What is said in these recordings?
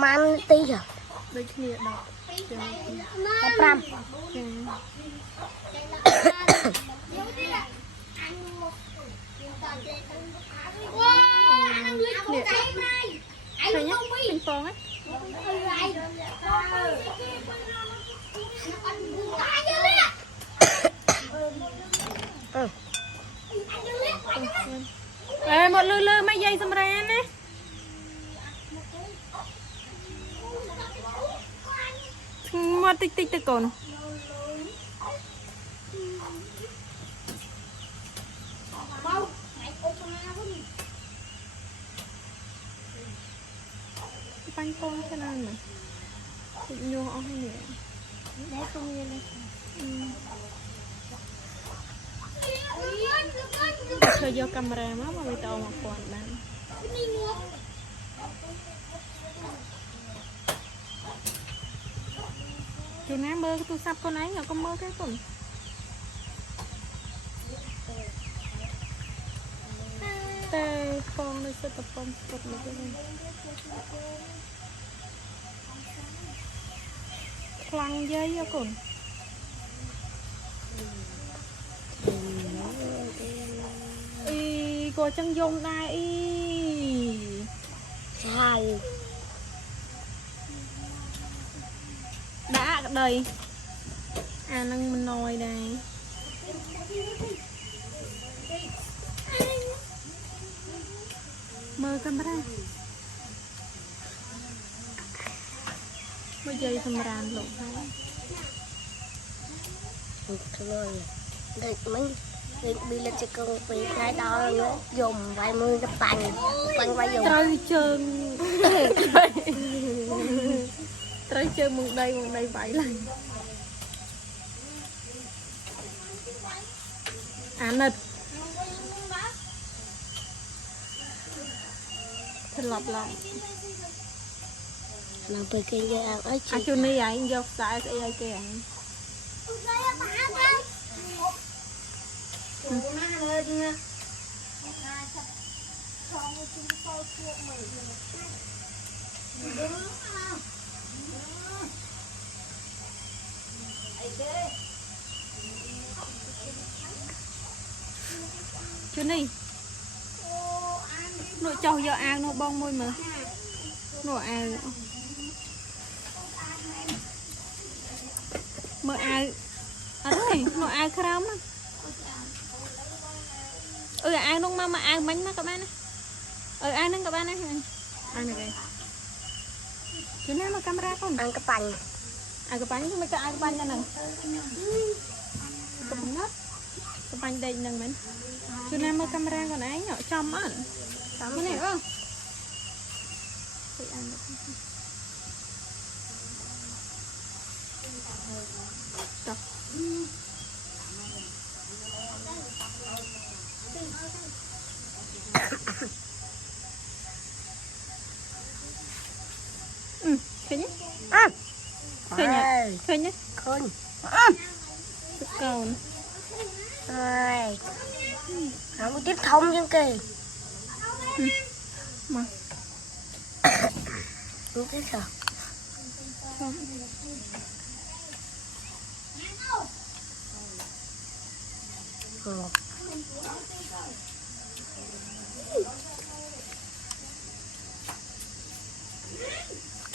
man tí rồi đôi khi đọc đọc ram thấy nhá ping pong ấy ê một lư lư mấy giây xong ra nè một tích tích tích còn bánh con thế nào mà thịt nhô ông hay nhỉ đấy không như này chơi vô camera mà bây giờ mà còn bạn chú ná mơ cái tôi sắp con ấy nhỏ con mơ cái con tê con nó sẽ tập con tập một cái này lăng dây á con y cô chân dung đây y sai đã đây à nâng mình nồi đây mơ camera mơ dây camera lộn hay rồi để mình để bị lên chỉ cần bị cái đó nữa dùng vài mươi cái bằng vài dùng trời trơn trời trơn một đây vậy lần à nịch thật lọc lòng làm từ kia ra ấy à chú này anh dọc sai cái ai kìa chú này nội trâu do ăn nó bông môi mà nội ăn mơ ai à đấy nội ai khám á ai nung mà ăn bánh má các bạn ai nâng các bạn này ăn này kìa chú này mà camera không ăn cái bánh cái bánh không biết cái bánh ra nè cái bánh đây nè mình chú này mà camera còn ấy nhỏ trong á cái này không khơi nhé khơi nhé khơi nhé khơi còn rồi không tiếp thông chứ kì mà không thế sao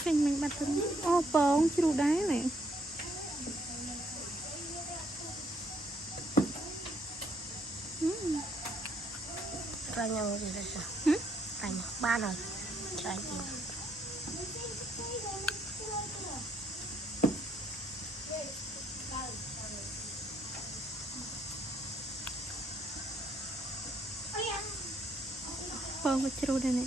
mình bắt thân ô bóng chứ đủ đáy này ra nhau gì đây sao thành ba rồi sai gì bóng và chứ đủ đây này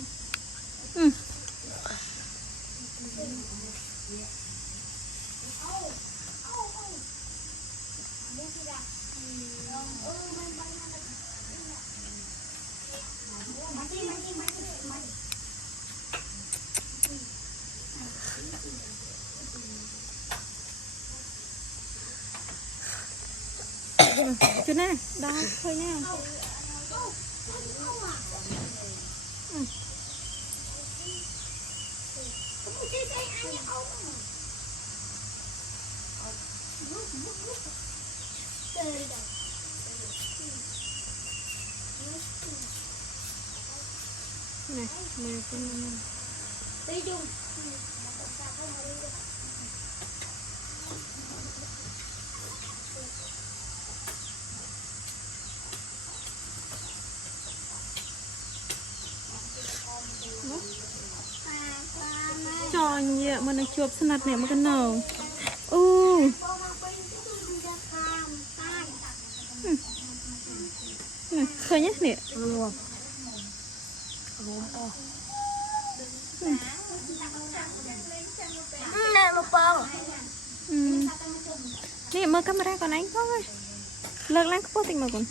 chú nè đó thôi nha này mười con đi chung cho nhẹ mà nó chụp sạch nè mà cái nào khơi nhé nè luôn nè một bông nè mơ camera còn anh thôi lợn láng có tình mà còn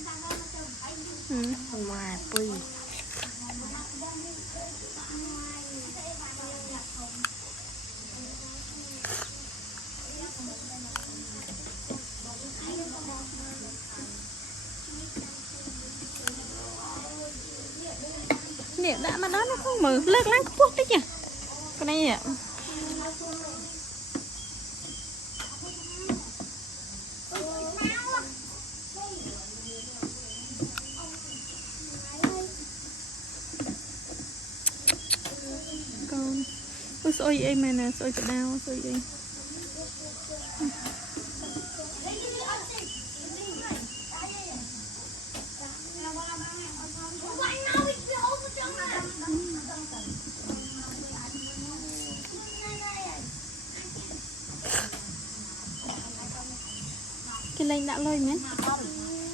ngoài bùi nè đã mà đó nó không mở lợn láng có tích nhỉ cái này nhỉ con ôi em mà nè ôi cái đau ôi em cái lên đã lôi nhé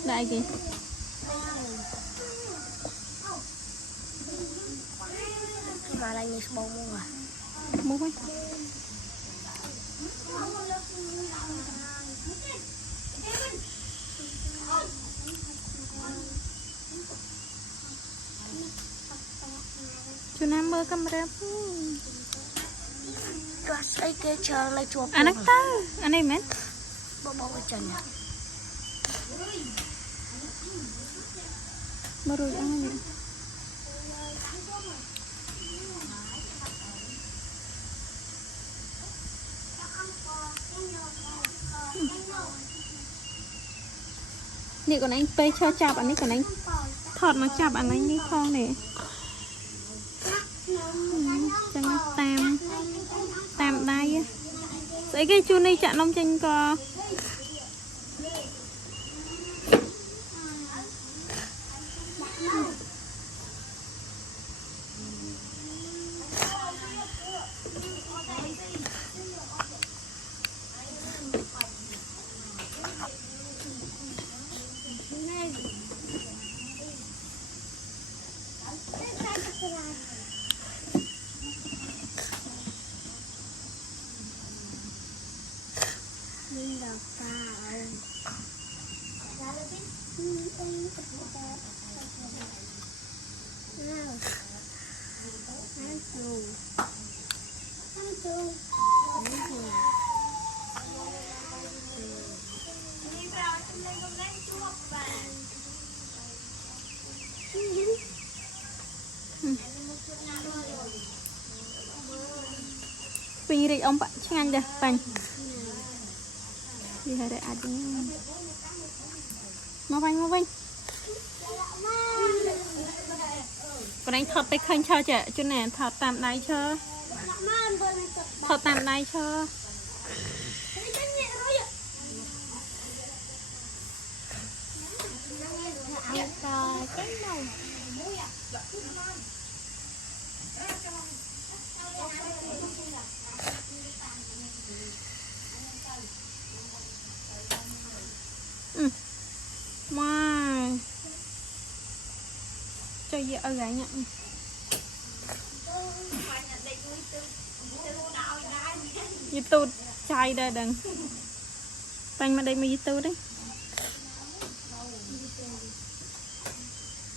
đại gì mà là như bông luôn à mua thôi chú Nam mơ camera cho xây cái chờ lại chuột anak tahu aneh men bông cái chân à baru aneh nè còn anh pe cho chạp anh ấy còn anh thọt nó chạp anh ấy đi con này chẳng tam tam đây á sẽ cái chu này chặn ông tranh co nhưng đào sao Pin đi ông bạn nhanh đây bánh đi hay để ăn mà bánh còn anh thọt tay khanh cho trẻ cho nè thọt tạm đáy cho thọt tạm đáy cho wow cho dễ ở gái nhận YouTube chai đây đừng bánh mà đây mà YouTube đấy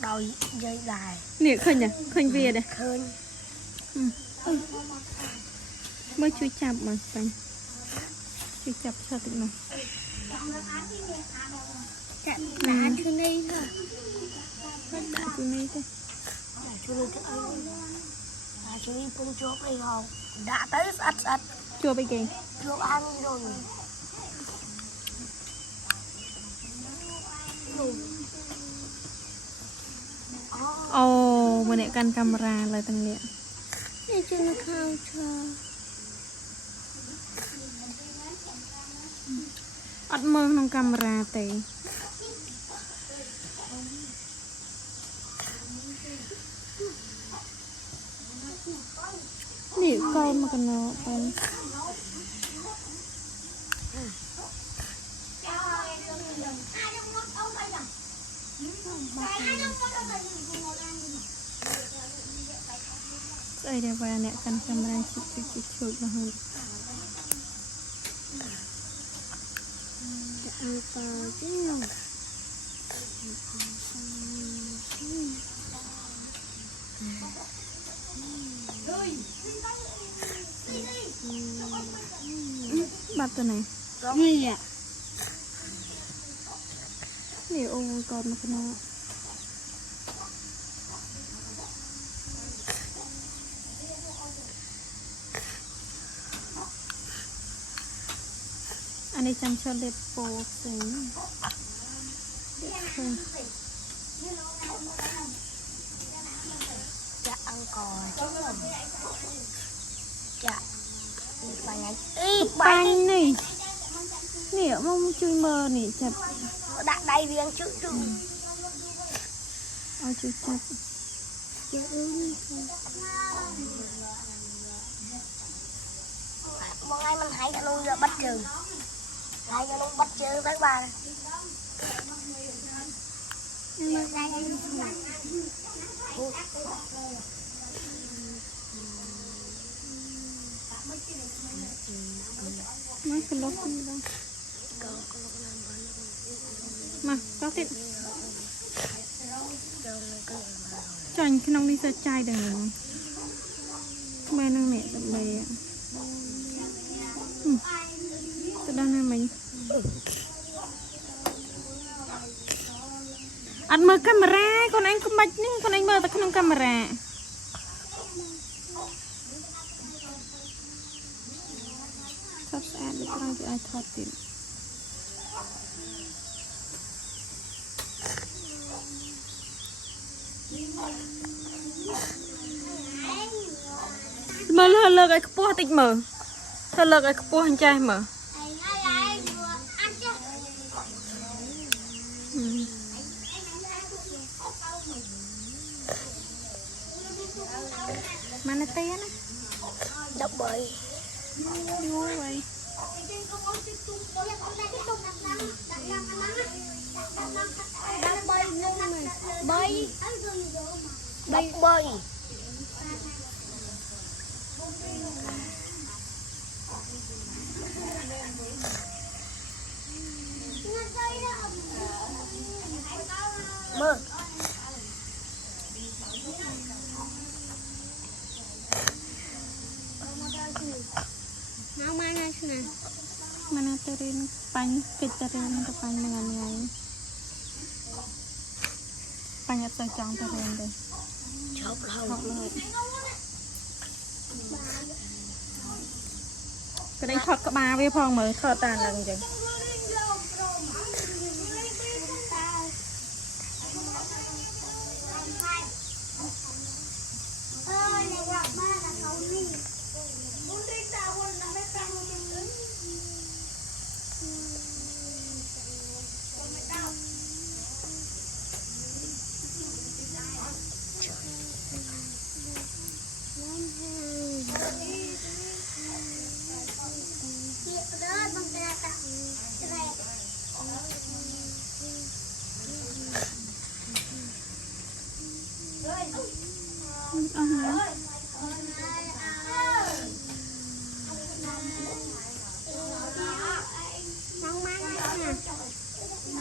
đôi dây dài nè khơi nhỉ khơi về đây khơi mới chui chạp mà bánh chui chạp cho tụi nó đã chưa đi thôi chú này thôi chưa đi Chú đi phun chuột đi không? Đã tới sạch. chua bị kì Chuột ăn rồi. ồ mà nè căn camera lại tăng liệt Để cho nó không cho. ọt mơ trong camera tì nè con mà cần nó con đây đây và nè căn camera chụp là hơn Ăn cò chứ không? bắtตัวไหน Gì ạ? นี่โอ้ก่อนมาขนาดอันนี้จำชอบเล็บโปสิง Dạ ăn cò chứ không? Dạ. Bánh này. Ý ปัง bánh. นี่เนี่ยมองจุยเมอร์นี่จับ Đặt đây riêng chữ chữ. เอาจุยจับ Một ngày mình hãy cho luôn giờ bắt trừ. Hãy cho luôn bắt trừ tới bà này.มาขึ้นรถนี่บ้างมาก็ติดจอยขนมนี่จะใจเดิมแม่นั่งเนี่ยตับเบยจะได้ไหมอัดมือกัมราคนอันก็มัดนี่คนอันมือตะขนมกัมราชอบแอดเลยกำลังจะไอทอดติดมือเลิกไอ้ขปัวติดมือเธอเลิกไอ้ขปัวหันใจมือmana teh na Đập bơi. vô vậy Bơi. Đập bơi. Mơ. mana terin pan kecerin ke pan dengan ngai panjat sejang terin deh Chọc học lòng. luôn cái đấy thật các ba với phong mới thợ tàn lần chứ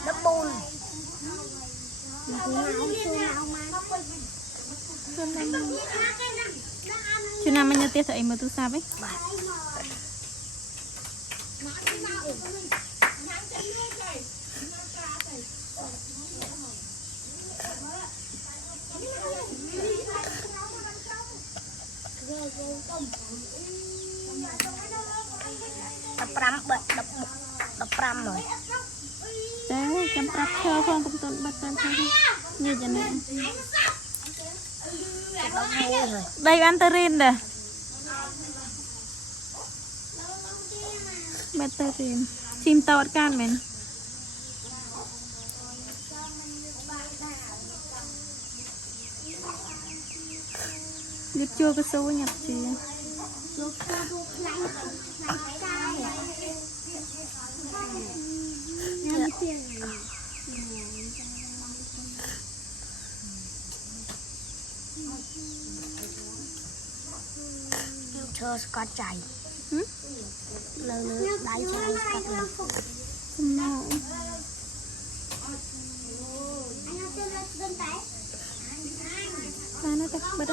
Đập bùn. Chứ nào mình nhớ tiết dậy mà tôi sao ấy tập pram bật tập pram rồi đấy chăm sóc cho con cũng tuần bắt tuần thôi như thế này đây Bantarin nè Bantarin chim tọt can mình nhập chua cái số nhập gì chơi Scott chạy nơi đáy chơi Scott này no nó chắc bớt